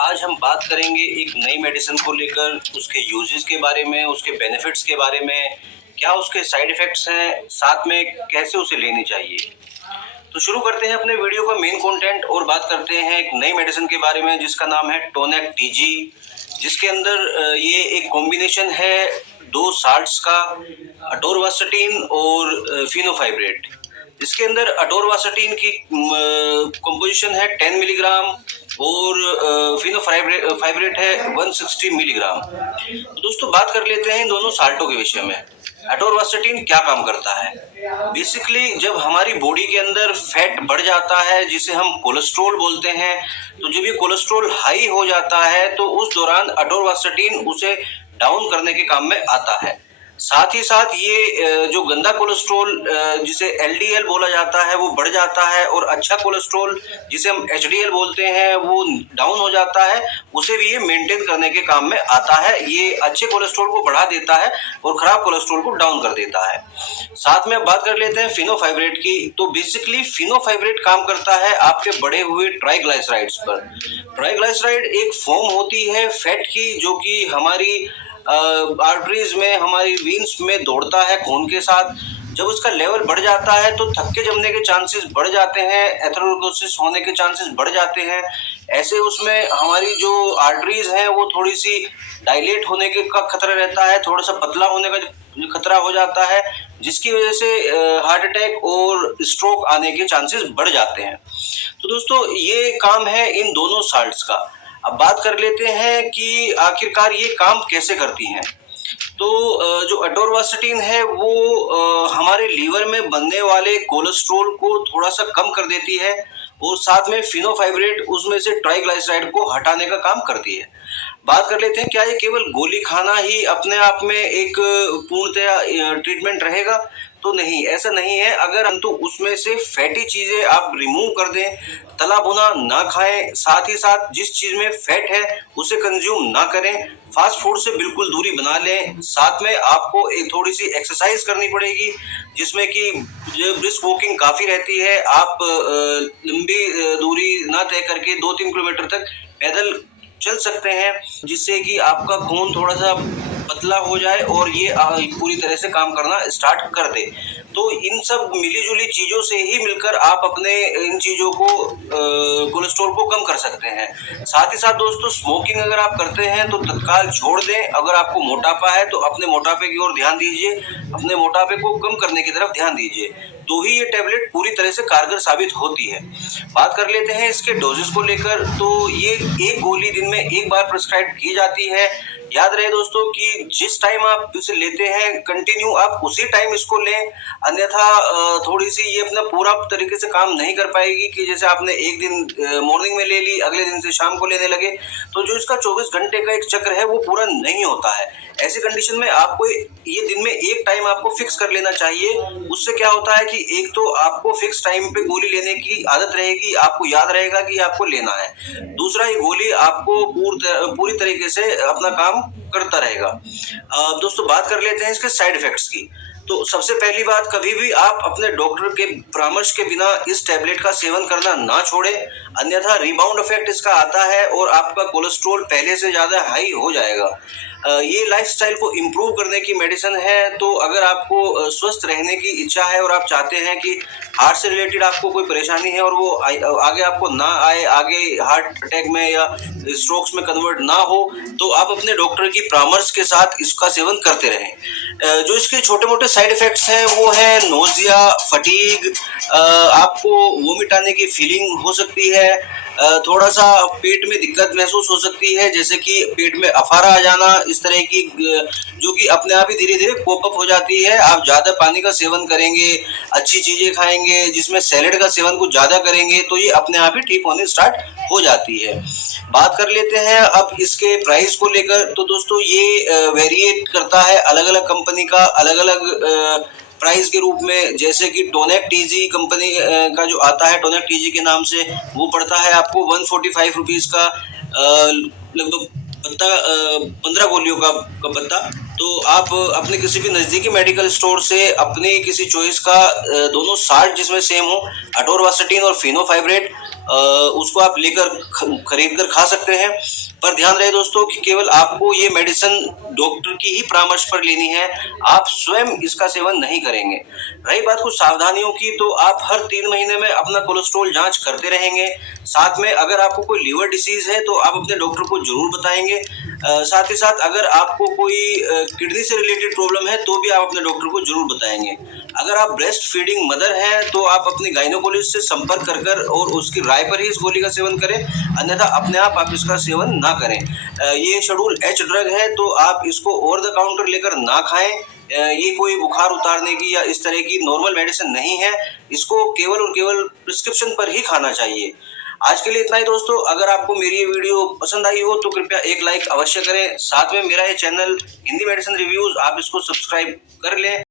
आज हम बात करेंगे एक नई मेडिसिन को लेकर, उसके यूजेस के बारे में, उसके बेनिफिट्स के बारे में, क्या उसके साइड इफेक्ट्स हैं, साथ में कैसे उसे लेनी चाहिए। तो शुरू करते हैं अपने वीडियो का मेन कंटेंट और बात करते हैं एक नई मेडिसिन के बारे में जिसका नाम है टोनेक टीजी, जिसके अंदर ये एक कॉम्बिनेशन है दो साल्ट्स का, अटोरवास्टाटिन और फिनोफाइब्रेट। इसके अंदर अटोरवास्टाटिन की कंपोजिशन है 10 मिलीग्राम और फिनोफाइब्रेट है 160 मिलीग्राम। तो दोस्तों बात कर लेते हैं इन दोनों साल्टों के विषय में। अटोरवास्टाटिन क्या काम करता है? बेसिकली जब हमारी बॉडी के अंदर फैट बढ़ जाता है जिसे हम कोलेस्ट्रॉल बोलते हैं, तो जब ये कोलेस्ट्रॉल हाई हो जाता है तो उस दौरान अटोरवास्टाटिन उसे डाउन करने के काम में आता है। साथ ही साथ ये जो गंदा कोलेस्ट्रॉल जिसे एलडीएल बोला जाता है वो बढ़ जाता है, और अच्छा कोलेस्ट्रॉल जिसे हम एचडीएल बोलते हैं वो डाउन हो जाता है, उसे भी ये मेंटेन करने के काम में आता है। ये अच्छे कोलेस्ट्रॉल को बढ़ा देता है और खराब कोलेस्ट्रॉल को डाउन कर देता है। साथ में अब बात कर लेते हैं फिनोफाइब्रेट की। तो बेसिकली फिनोफाइब्रेट काम करता है आपके बढ़े हुए ट्राइग्लाइसराइड्स पर। ट्राइग्लाइसराइड एक फॉर्म होती है फैट की जो कि हमारी आर्टरीज में, हमारी वीन्स में दौड़ता है खून के साथ। जब उसका लेवल बढ़ जाता है तो थक्के जमने के चांसेस बढ़ जाते हैं, एथेरोस्क्लेरोसिस होने के चांसेस बढ़ जाते हैं। ऐसे उसमें हमारी जो आर्टरीज हैं वो थोड़ी सी डायलेट होने के का खतरा रहता है, थोड़ा सा पतला होने का खतरा हो जाता है, जिसकी वजह से हार्ट अटैक और स्ट्रोक आने के चांसेस बढ़ जाते हैं। तो दोस्तों ये काम है इन दोनों साल्ट्स का। अब बात कर लेते हैं कि आखिरकार ये काम कैसे करती हैं। तो जो अटोरवास्टाटिन है वो हमारे लीवर में बनने वाले कोलेस्ट्रॉल को थोड़ा सा कम कर देती है, और साथ में फिनोफाइब्रेट उसमें से ट्राइग्लाइसराइड को हटाने का काम करती है। बात कर लेते हैं क्या ये केवल गोली खाना ही अपने आप में एक पूर्णतया ट्रीटमेंट रहेगा? तो नहीं, ऐसा नहीं है। अगर हम तो उसमें से फैटी चीजें आप रिमूव कर दें, तला भुना ना खाएं, साथ ही साथ जिस चीज में फैट है उसे कंज्यूम ना करें, फास्ट फूड से बिल्कुल दूरी बना लें। साथ में आपको एक थोड़ी सी एक्सरसाइज करनी पड़ेगी जिसमें कि जो ब्रिस्क वॉकिंग काफी रहती है। आप लंबी दूरी ना तय करके 2-3 किलोमीटर तक पैदल चल सकते हैं, जिससे कि आपका खून थोड़ा सा पतला हो जाए और ये पूरी तरह से काम करना स्टार्ट कर दे। तो इन सब मिली जुली चीज़ों से ही मिलकर आप अपने इन चीज़ों को कोलेस्ट्रॉल को कम कर सकते हैं। साथ ही साथ दोस्तों स्मोकिंग अगर आप करते हैं तो तत्काल छोड़ दें। अगर आपको मोटापा है तो अपने मोटापे की ओर ध्यान दीजिए, अपने मोटापे को कम करने की तरफ ध्यान दीजिए, तो ही ये टैबलेट पूरी तरह से कारगर साबित होती है। बात कर लेते हैं इसके डोजेस को लेकर। तो ये एक गोली दिन में एक बार प्रिस्क्राइब की जाती है। याद रहे दोस्तों कि जिस टाइम आप इसे लेते हैं कंटिन्यू आप उसी टाइम इसको लें, अन्यथा थोड़ी सी ये अपना पूरा तरीके से काम नहीं कर पाएगी कि जैसे आपने एक दिन मॉर्निंग में ले ली, अगले दिन से शाम को लेने लगे, तो जो इसका 24 घंटे का एक चक्र है वो पूरा नहीं होता है। ऐसी कंडीशन में आपको ये दिन में एक टाइम आपको फिक्स कर लेना चाहिए। उससे क्या होता है कि एक तो आपको फिक्स टाइम पे गोली लेने की आदत रहेगी, आपको याद रहेगा कि आपको लेना है। दूसरा, ये गोली आपको पूरी तरीके से अपना काम करता रहेगा। दोस्तों बात कर लेते हैं इसके साइड इफेक्ट्स की। तो सबसे पहली बात, कभी भी आप अपने डॉक्टर के परामर्श के बिना इस टैबलेट का सेवन करना ना छोड़ें, अन्यथा रिबाउंड इफेक्ट इसका आता है और आपका कोलेस्ट्रॉल पहले से ज़्यादा हाई हो जाएगा। ये लाइफस्टाइल को इम्प्रूव करने की मेडिसिन है। तो अगर आपको स्वस्थ रहने की इच्छा है और आप चाहते हैं कि हार्ट से रिलेटेड आपको कोई परेशानी है और वो आगे आपको ना आए, आगे हार्ट अटैक में या स्ट्रोक्स में कन्वर्ट ना हो, तो आप अपने डॉक्टर की परामर्श के साथ इसका सेवन करते रहें। जो इसके छोटे मोटे साइड इफेक्ट्स हैं वो है नोजिया, फटीग, आपको वोमिट आने की फीलिंग हो सकती है, थोड़ा सा पेट में दिक्कत महसूस हो सकती है, जैसे कि पेट में अफारा आ जाना, इस तरह की जो कि अपने आप ही धीरे धीरे पॉप अप हो जाती है। आप ज़्यादा पानी का सेवन करेंगे, अच्छी चीज़ें खाएंगे, जिसमें सैलेड का सेवन कुछ ज़्यादा करेंगे, तो ये अपने आप ही ठीक होने स्टार्ट हो जाती है। बात कर लेते हैं अब इसके प्राइस को लेकर। तो दोस्तों ये वेरिएट करता है अलग अलग कंपनी का अलग अलग प्राइस के रूप में। जैसे कि टोनेक टीजी कंपनी का जो आता है टोनेक टीजी के नाम से, वो पड़ता है आपको 145 रुपीज़ का, लगभग पत्ता 15 गोलियों का पत्ता। तो आप अपने किसी भी नज़दीकी मेडिकल स्टोर से अपने किसी चॉइस का दोनों साल्ट जिसमें सेम हो, अटोरवास्टाटिन और फिनोफाइब्रेट, उसको आप लेकर खरीद कर खा सकते हैं। पर ध्यान रहे दोस्तों कि केवल आपको ये मेडिसिन डॉक्टर की ही परामर्श पर लेनी है, आप स्वयं इसका सेवन नहीं करेंगे। रही बात कुछ सावधानियों की, तो आप हर 3 महीने में अपना कोलेस्ट्रॉल जांच करते रहेंगे। साथ में अगर आपको कोई लिवर डिसीज है तो आप अपने डॉक्टर को जरूर बताएंगे। साथ ही साथ अगर आपको कोई किडनी से रिलेटेड प्रॉब्लम है तो भी आप अपने डॉक्टर को जरूर बताएंगे। अगर आप ब्रेस्ट फीडिंग मदर हैं तो आप अपनी गायनोकोलॉजिस्ट से संपर्क कर और उसकी राय पर ही इस गोली का सेवन करें, अन्यथा अपने आप इसका सेवन ना करें। ये शेड्यूल एच ड्रग है तो आप इसको ओवर द काउंटर लेकर ना खाएं। ये कोई बुखार उतारने की या इस तरह की नॉर्मल मेडिसिन नहीं है, इसको केवल और केवल प्रिस्क्रिप्शन पर ही खाना चाहिए। आज के लिए इतना ही दोस्तों। अगर आपको मेरी ये वीडियो पसंद आई हो तो कृपया एक लाइक अवश्य करें। साथ में मेरा ये चैनल हिंदी मेडिसिन रिव्यूज, आप इसको सब्सक्राइब कर लें।